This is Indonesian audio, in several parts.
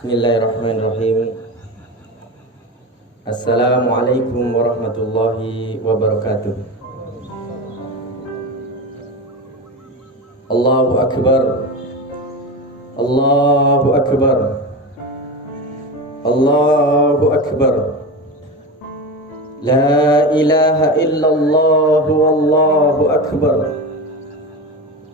Bismillahirrahmanirrahim. Assalamualaikum warahmatullahi wabarakatuh. Allahu Akbar. Allahu Akbar. Allahu Akbar. La ilaha illallah wallahu akbar.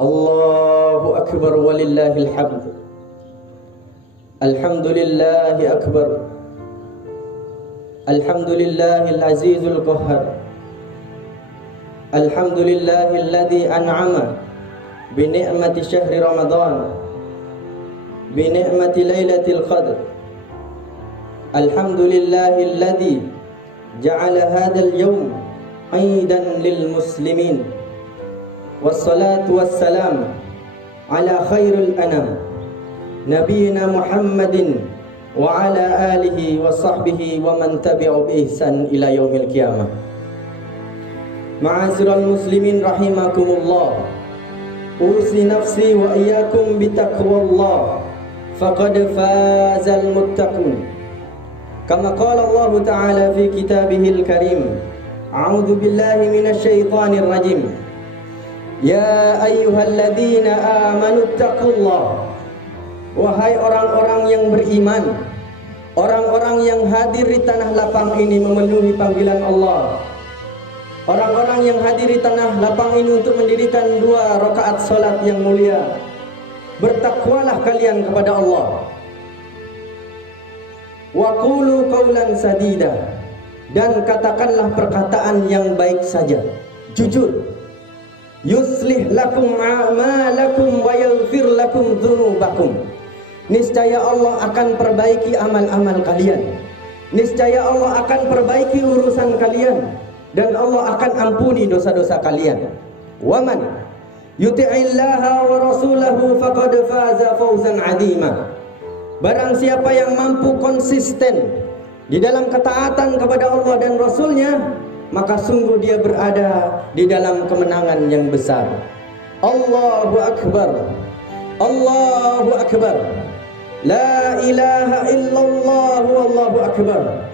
Allahu Akbar walillahil hamd. Alhamdulillahi akbar. Alhamdulillahil azizul qahhar. Alhamdulillahilladzi an'ama bi ni'mati syahri Ramadan, bi ni'mati lailatul qadr. Alhamdulillahilladzi ja'ala hadzal yawm 'aidan lil muslimin. Wassalatu wassalam ala khairil anam Nabiyina Muhammadin wa ala alihi wa sahbihi wa man tabi'u bi ihsan ila yaumil qiyamah. Ma'asyiral muslimin rahimakumullah. Usi nafsi wa iyyakum bi taqwallah. Faqad fazal muttaqun. Kama qala Allah Ta'ala fi kitabihil karim. A'udzu billahi minasy syaithanir rajim. Ya ayyuhalladzina amanu taqullaha. Wahai orang-orang yang beriman, orang-orang yang hadir di tanah lapang ini memenuhi panggilan Allah, orang-orang yang hadir di tanah lapang ini untuk mendirikan 2 rakaat salat yang mulia, bertakwalah kalian kepada Allah. Wa qulu qawlan sadida, dan katakanlah perkataan yang baik saja, jujur. Yuslih lakum a'malakum wa yaghfir lakum dzunubakum. Niscaya Allah akan perbaiki amal-amal kalian. Niscaya Allah akan perbaiki urusan kalian, dan Allah akan ampuni dosa-dosa kalian. Waman yuti'illaha wa rasulahu faqad faza fawzan 'azima. Barang siapa yang mampu konsisten di dalam ketaatan kepada Allah dan Rasulnya, maka sungguh dia berada di dalam kemenangan yang besar. Allahu Akbar. Allahu Akbar. La ilaha illallah wallahu akbar.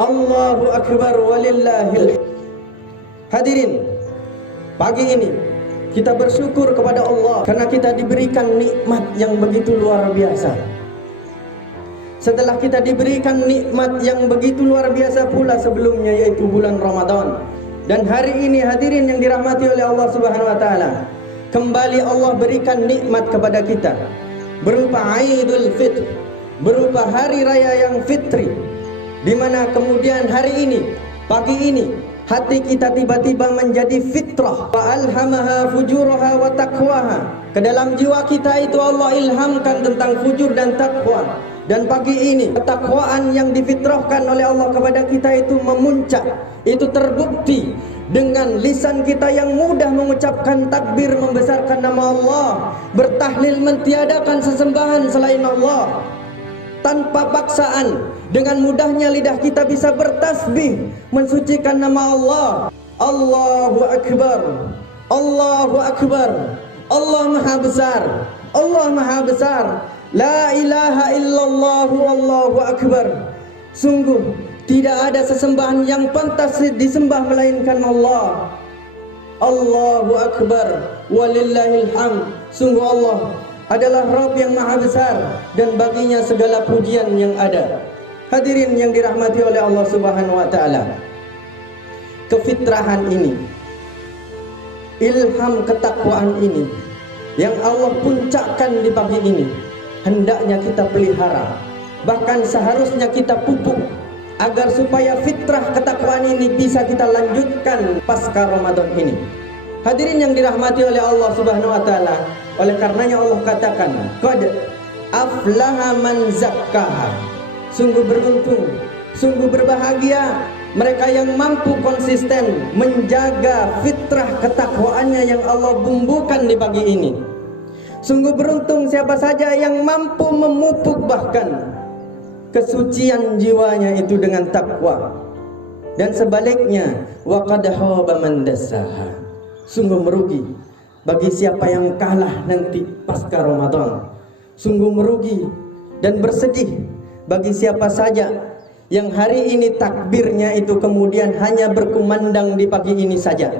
Allahu Akbar walillahil. Hadirin, pagi ini kita bersyukur kepada Allah karena kita diberikan nikmat yang begitu luar biasa. Setelah kita diberikan nikmat yang begitu luar biasa pula sebelumnya, yaitu bulan Ramadan, dan hari ini hadirin yang dirahmati oleh Allah Subhanahu wa taala, kembali Allah berikan nikmat kepada kita berupa Idul Fitr, berupa hari raya yang fitri, di mana kemudian hari ini, pagi ini, hati kita tiba-tiba menjadi fitrah. Wa alhamaha fujuraha wa taqwaha. Ke dalam jiwa kita itu Allah ilhamkan tentang fujur dan takwa. Dan pagi ini ketakwaan yang difitrahkan oleh Allah kepada kita itu memuncak. Itu terbukti dengan lisan kita yang mudah mengucapkan takbir, membesarkan nama Allah, bertahlil, mentiadakan sesembahan selain Allah. Tanpa paksaan, dengan mudahnya lidah kita bisa bertasbih, mensucikan nama Allah. Allahu Akbar. Allahu Akbar. Allah Maha Besar. Allah Maha Besar. La ilaha illallah wallahu akbar. Sungguh tidak ada sesembahan yang pantas disembah melainkan Allah. Allahu Akbar walillahil hamd. Sungguh Allah adalah Rabb yang Maha Besar, dan baginya segala pujian yang ada. Hadirin yang dirahmati oleh Allah Subhanahu wa taala, kefitrahan ini, ilham ketakwaan ini yang Allah puncakkan di pagi ini, hendaknya kita pelihara, bahkan seharusnya kita pupuk, agar supaya fitrah ketakwaan ini bisa kita lanjutkan pasca Ramadan ini. Hadirin yang dirahmati oleh Allah Subhanahu wa taala, oleh karenanya Allah katakan, qad aflaha man zakkaha. Sungguh beruntung, sungguh berbahagia mereka yang mampu konsisten menjaga fitrah ketakwaannya yang Allah bumbukan di pagi ini. Sungguh beruntung siapa saja yang mampu memupuk bahkan kesucian jiwanya itu dengan takwa. Dan sebaliknya, wa qad khaba man dassaha. Sungguh merugi bagi siapa yang kalah nanti pasca Ramadan. Sungguh merugi dan bersedih bagi siapa saja yang hari ini takbirnya itu kemudian hanya berkumandang di pagi ini saja,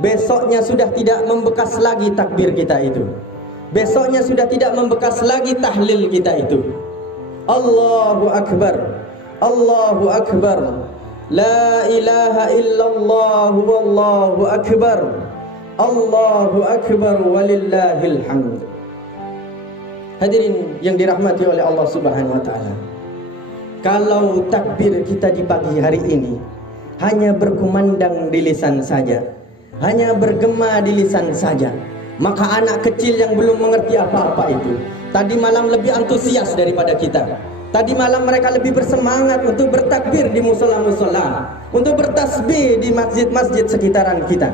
besoknya sudah tidak membekas lagi takbir kita itu, besoknya sudah tidak membekas lagi tahlil kita itu. Allahu Akbar, Allahu Akbar, la ilaha illallah wallahu akbar, Allahu Akbar walillahil hamd. Hadirin yang dirahmati oleh Allah Subhanahu wa taala, kalau takbir kita di pagi hari ini hanya berkumandang di lisan saja, hanya bergema di lisan saja, maka anak kecil yang belum mengerti apa-apa itu tadi malam lebih antusias daripada kita. Tadi malam mereka lebih bersemangat untuk bertakbir di musola-musola, untuk bertasbih di masjid-masjid sekitaran kita.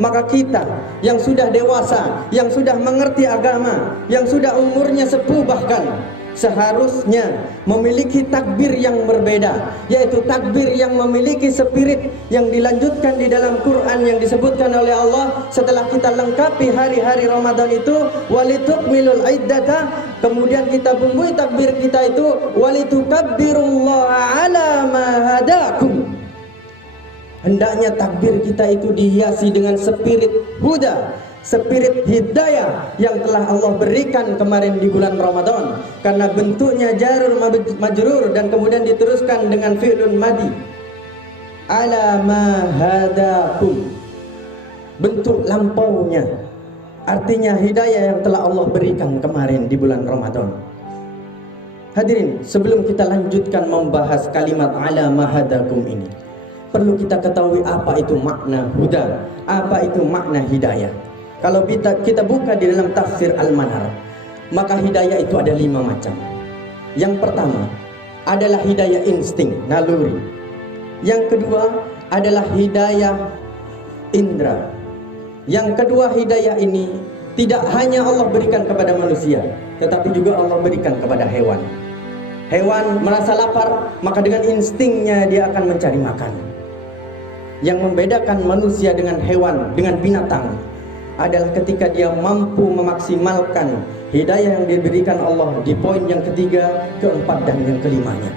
Maka kita yang sudah dewasa, yang sudah mengerti agama, yang sudah umurnya sepuh bahkan, seharusnya memiliki takbir yang berbeda, yaitu takbir yang memiliki spirit yang dilanjutkan di dalam Quran yang disebutkan oleh Allah setelah kita lengkapi hari-hari Ramadan itu, walitukmilul iddata, kemudian kita bumbui takbir kita itu walitukabbirullaha ala ma hadakum. Hendaknya takbir kita itu dihiasi dengan spirit huda, spirit hidayah yang telah Allah berikan kemarin di bulan Ramadan, karena bentuknya jarur majrur dan kemudian diteruskan dengan fi'lun madi, ala ma hadakum, bentuk lampaunya, artinya hidayah yang telah Allah berikan kemarin di bulan Ramadan. Hadirin, sebelum kita lanjutkan membahas kalimat ala ma hadakum ini, perlu kita ketahui apa itu makna huda, apa itu makna hidayah. Kalau kita buka di dalam tafsir Al-Manar, maka hidayah itu ada 5 macam. Yang pertama adalah hidayah insting, naluri. Yang kedua adalah hidayah indra. Yang kedua, hidayah ini tidak hanya Allah berikan kepada manusia, tetapi juga Allah berikan kepada hewan. Hewan merasa lapar, maka dengan instingnya dia akan mencari makan. Yang membedakan manusia dengan hewan, dengan binatang, adalah ketika dia mampu memaksimalkan hidayah yang diberikan Allah di poin yang ketiga, keempat, dan yang kelimanya.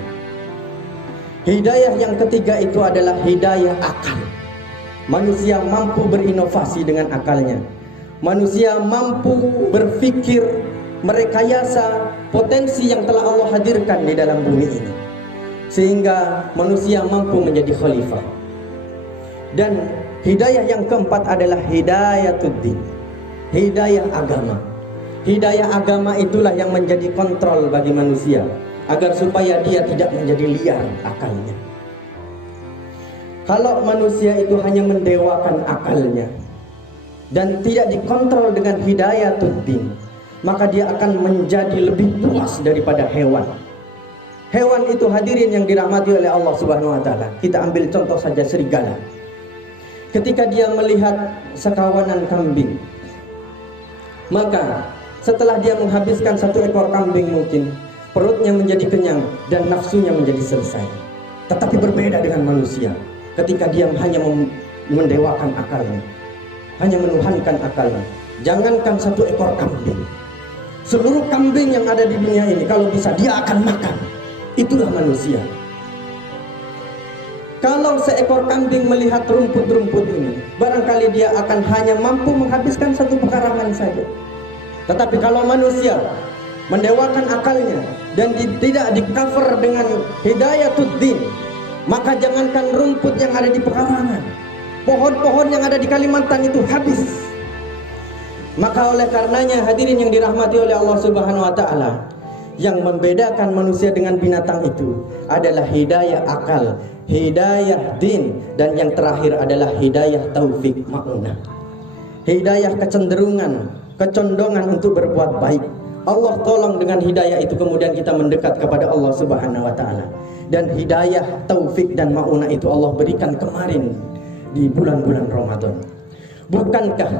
Hidayah yang ketiga itu adalah hidayah akal. Manusia mampu berinovasi dengan akalnya. Manusia mampu berpikir, merekayasa potensi yang telah Allah hadirkan di dalam bumi ini, sehingga manusia mampu menjadi khalifah. Dan hidayah yang keempat adalah hidayatuddin, hidayah agama. Hidayah agama itulah yang menjadi kontrol bagi manusia, agar supaya dia tidak menjadi liar akalnya. Kalau manusia itu hanya mendewakan akalnya dan tidak dikontrol dengan hidayatuddin, maka dia akan menjadi lebih puas daripada hewan. Hewan itu, hadirin yang dirahmati oleh Allah Subhanahu wa taala, kita ambil contoh saja serigala. Ketika dia melihat sekawanan kambing, maka setelah dia menghabiskan 1 ekor kambing, mungkin perutnya menjadi kenyang dan nafsunya menjadi selesai. Tetapi berbeda dengan manusia, ketika dia hanya mendewakan akalnya, hanya menuhankan akalnya. Jangankan 1 ekor kambing, seluruh kambing yang ada di dunia ini kalau bisa dia akan makan. Itulah manusia. Kalau seekor kambing melihat rumput-rumput ini, barangkali dia akan hanya mampu menghabiskan 1 pekarangan saja. Tetapi kalau manusia mendewakan akalnya dan tidak di-cover dengan hidayatuddin, maka jangankan rumput yang ada di pekarangan, pohon-pohon yang ada di Kalimantan itu habis. Maka oleh karenanya, hadirin yang dirahmati oleh Allah Subhanahu wa taala, yang membedakan manusia dengan binatang itu adalah hidayah akal, hidayah din, dan yang terakhir adalah hidayah taufik ma'unah, hidayah kecenderungan, kecondongan untuk berbuat baik. Allah tolong dengan hidayah itu, kemudian kita mendekat kepada Allah Subhanahu wa taala. Dan hidayah taufik dan ma'unah itu Allah berikan kemarin di bulan-bulan Ramadan. Bukankah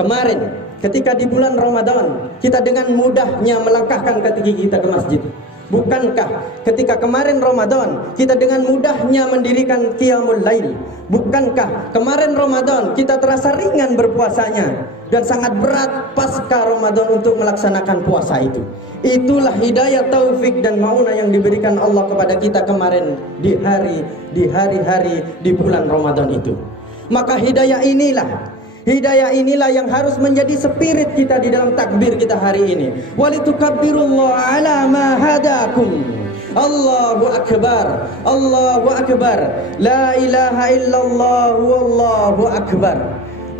kemarin ketika di bulan Ramadan kita dengan mudahnya melangkahkan kaki kita ke masjid? Bukankah ketika kemarin Ramadan kita dengan mudahnya mendirikan qiyamul lail? Bukankah kemarin Ramadan kita terasa ringan berpuasanya? dan sangat berat pasca Ramadan untuk melaksanakan puasa itu. Itulah hidayah, taufik dan maunah yang diberikan Allah kepada kita kemarin di hari-hari di bulan Ramadan itu. Maka hidayah inilah yang harus menjadi spirit kita di dalam takbir kita hari ini. Walitukabbirullaha ala ma hadakum. Allahu akbar, Allahu akbar, la ilaha illallah, wallahu akbar,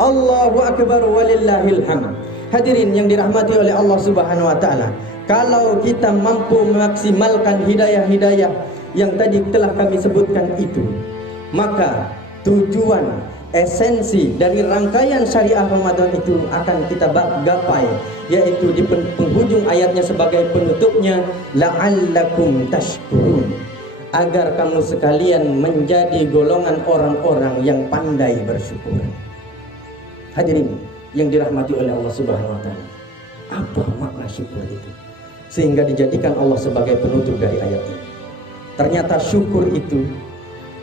Allahu akbar walillahil hamd. Hadirin yang dirahmati oleh Allah Subhanahu wa taala, kalau kita mampu memaksimalkan hidayah-hidayah yang tadi telah kami sebutkan itu, maka tujuan esensi dari rangkaian syariah Ramadan itu akan kita gapai, yaitu di penghujung ayatnya sebagai penutupnya, la'allakum tashkurun, agar kamu sekalian menjadi golongan orang-orang yang pandai bersyukur. Hadirin yang dirahmati oleh Allah Subhanahu wa taala, apa makna syukur itu sehingga dijadikan Allah sebagai penutup dari ayat ini? Ternyata syukur itu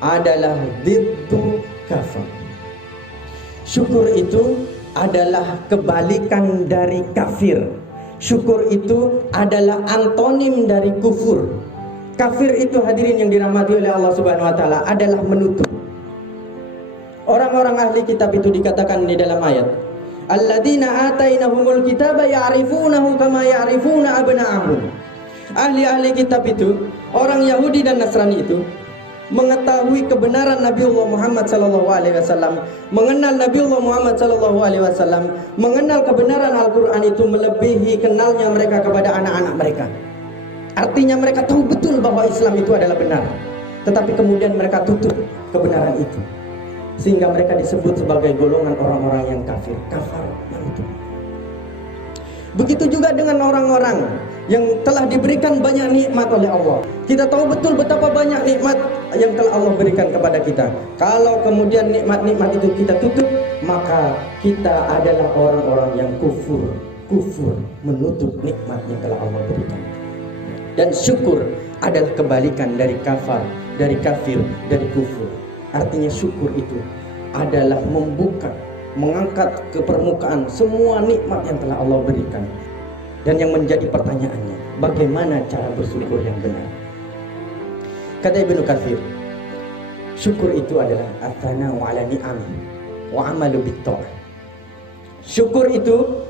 adalah diddu kafir. Syukur itu adalah kebalikan dari kafir. Syukur itu adalah antonim dari kufur. Kafir itu, hadirin yang dirahmati oleh Allah Subhanahu wa taala, adalah menutup. Orang-orang ahli kitab itu dikatakan di dalam ayat, alladzina atainahumul kitaba ya'rifunahu kama ya'rifuna abna'ahum. Ahli-ahli kitab itu, orang Yahudi dan Nasrani itu mengetahui kebenaran Nabiullah Muhammad sallallahu alaihi wasallam, mengenal Nabiullah Muhammad sallallahu alaihi wasallam, mengenal kebenaran Al-Qur'an itu melebihi kenalnya mereka kepada anak-anak mereka. Artinya mereka tahu betul bahwa Islam itu adalah benar, tetapi kemudian mereka tutup kebenaran itu, sehingga mereka disebut sebagai golongan orang-orang yang kafir. Kafar itu. Begitu juga dengan orang-orang yang telah diberikan banyak nikmat oleh Allah. Kita tahu betul betapa banyak nikmat yang telah Allah berikan kepada kita. Kalau kemudian nikmat-nikmat itu kita tutup, maka kita adalah orang-orang yang kufur menutup nikmat yang telah Allah berikan. Dan syukur adalah kebalikan dari kafir, dari kufur. Artinya syukur itu adalah membuka, mengangkat ke permukaan semua nikmat yang telah Allah berikan. Dan yang menjadi pertanyaannya, bagaimana cara bersyukur yang benar? Kata Ibnu Katsir, syukur itu adalah athana'u 'ala ni'ami wa 'amalu bit-tha'ah. Syukur itu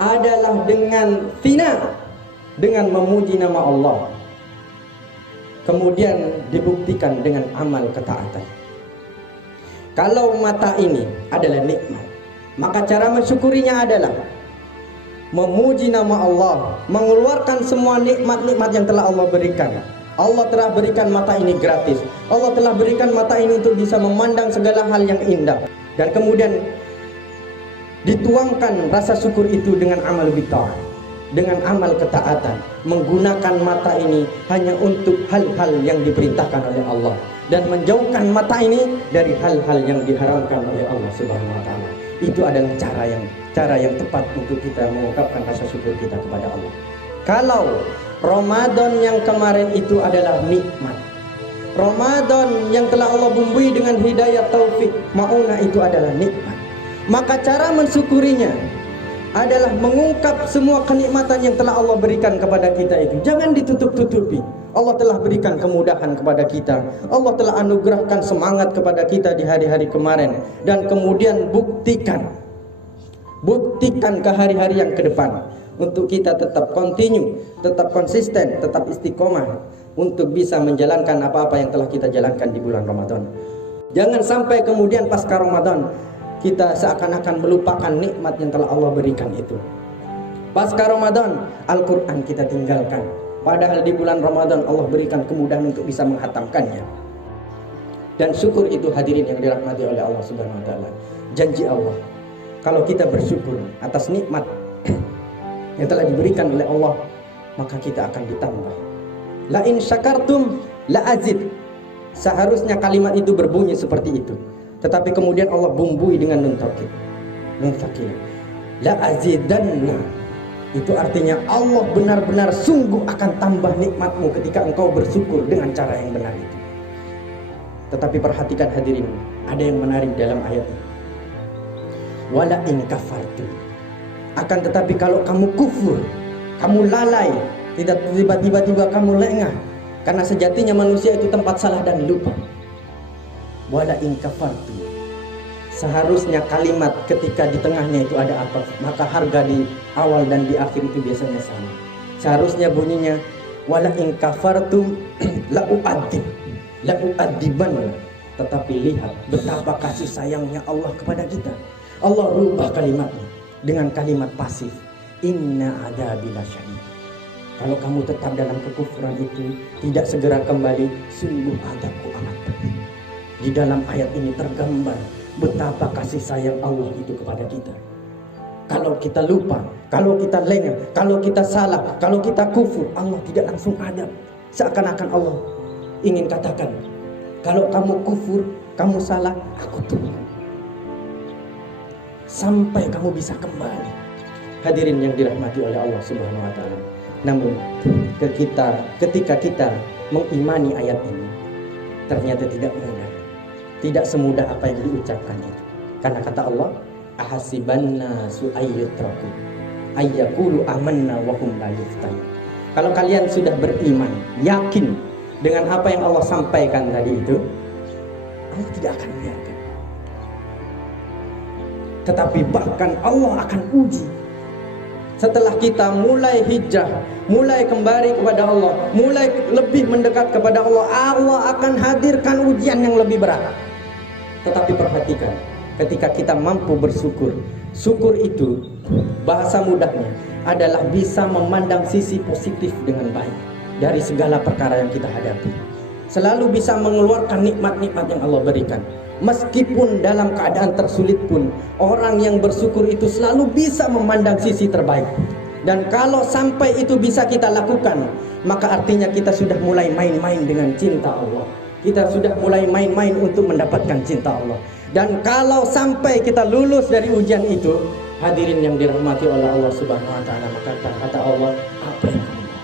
adalah dengan thina, dengan memuji nama Allah, kemudian dibuktikan dengan amal ketaatan. Kalau mata ini adalah nikmat, maka cara mensyukurinya adalah memuji nama Allah, mengeluarkan semua nikmat-nikmat yang telah Allah berikan. Allah telah berikan mata ini gratis. Allah telah berikan mata ini untuk bisa memandang segala hal yang indah. Dan kemudian dituangkan rasa syukur itu dengan amal bitar, dengan amal ketaatan, menggunakan mata ini hanya untuk hal-hal yang diperintahkan oleh Allah, dan menjauhkan mata ini dari hal-hal yang diharamkan oleh Allah Subhanahu wa taala. Itu adalah cara yang tepat untuk kita mengungkapkan rasa syukur kita kepada Allah. Kalau Ramadan yang kemarin itu adalah nikmat, Ramadan yang telah Allah bumbui dengan hidayah, taufik, maunah itu adalah nikmat, maka cara mensyukurinya adalah mengungkap semua kenikmatan yang telah Allah berikan kepada kita itu. Jangan ditutup-tutupi. Allah telah berikan kemudahan kepada kita, Allah telah anugerahkan semangat kepada kita di hari-hari kemarin, dan kemudian buktikan ke hari-hari yang ke depan untuk kita tetap continue, tetap konsisten, tetap istiqomah untuk bisa menjalankan apa-apa yang telah kita jalankan di bulan Ramadan. Jangan sampai kemudian pasca Ramadan kita seakan-akan melupakan nikmat yang telah Allah berikan itu. Pasca Ramadan Al-Quran kita tinggalkan, padahal di bulan Ramadan Allah berikan kemudahan untuk bisa menghatamkannya. Dan syukur itu, hadirin yang dirahmati oleh Allah Subhanahu wa taala, janji Allah, kalau kita bersyukur atas nikmat yang telah diberikan oleh Allah, maka kita akan ditambah. La in syakartum la azid. Seharusnya kalimat itu berbunyi seperti itu, tetapi kemudian Allah bumbui dengan nun taukid. La azidanna. Itu artinya Allah benar-benar sungguh akan tambah nikmatmu ketika engkau bersyukur dengan cara yang benar itu. Tetapi perhatikan hadirin, ada yang menarik dalam ayat ini. wala in kafartum. Akan tetapi kalau kamu kufur, kamu lalai, tidak tiba-tiba kamu lengah, karena sejatinya manusia itu tempat salah dan lupa. Wala in kafartum. Seharusnya kalimat ketika di tengahnya itu ada apa, maka harga di awal dan di akhir itu biasanya sama. Seharusnya bunyinya wala in kafartum la'u'adziban. Tetapi lihat betapa kasih sayangnya Allah kepada kita. Allah rubah kalimatnya dengan kalimat pasif, inna adabi lasyadid. Kalau kamu tetap dalam kekufuran itu, tidak segera kembali, sungguh adabku amat pedih. Di dalam ayat ini tergambar betapa kasih sayang Allah itu kepada kita. Kalau kita lupa, kalau kita lengah, kalau kita salah, kalau kita kufur, Allah tidak langsung adab. Seakan-akan Allah ingin katakan, kalau kamu kufur, kamu salah, aku tunggu sampai kamu bisa kembali. Hadirin yang dirahmati oleh Allah Subhanahu wa taala. Namun ketika kita mengimani ayat ini, ternyata tidak mudah. Tidak semudah apa yang diucapkan itu. Karena kata Allah, ahasiban nasu ayyutraku ayyaqulu amanna wa hum la yuftanun. Kalau kalian sudah beriman, yakin dengan apa yang Allah sampaikan tadi itu, Allah tidak akan membiarkan. Tetapi bahkan Allah akan uji. Setelah kita mulai hijrah, mulai kembali kepada Allah, mulai lebih mendekat kepada Allah, Allah akan hadirkan ujian yang lebih berat. Tetapi perhatikan, ketika kita mampu bersyukur, syukur itu bahasa mudahnya adalah bisa memandang sisi positif dengan baik dari segala perkara yang kita hadapi. Selalu bisa mengeluarkan nikmat-nikmat yang Allah berikan. Meskipun dalam keadaan tersulit pun, orang yang bersyukur itu selalu bisa memandang sisi terbaik. Dan kalau sampai itu bisa kita lakukan, maka artinya kita sudah mulai main-main dengan cinta Allah. Kita sudah mulai main-main untuk mendapatkan cinta Allah. Dan kalau sampai kita lulus dari ujian itu, hadirin yang dirahmati oleh Allah Subhanahu wa taala, maka kata Allah, apa yang kamu mau?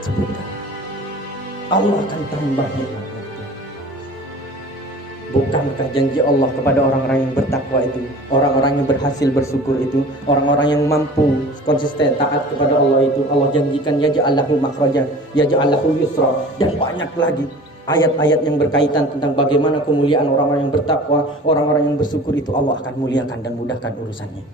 Sebutkan. Allah akan tambah nikmat. Bukankah janji Allah kepada orang-orang yang bertakwa itu, orang-orang yang berhasil bersyukur itu, orang-orang yang mampu konsisten taat kepada Allah itu, Allah janjikan yaj'al lahu makhrajan, yaj'al lahu yusra, dan banyak lagi ayat-ayat yang berkaitan tentang bagaimana kemuliaan orang-orang yang bertakwa, orang-orang yang bersyukur itu Allah akan muliakan dan mudahkan urusannya.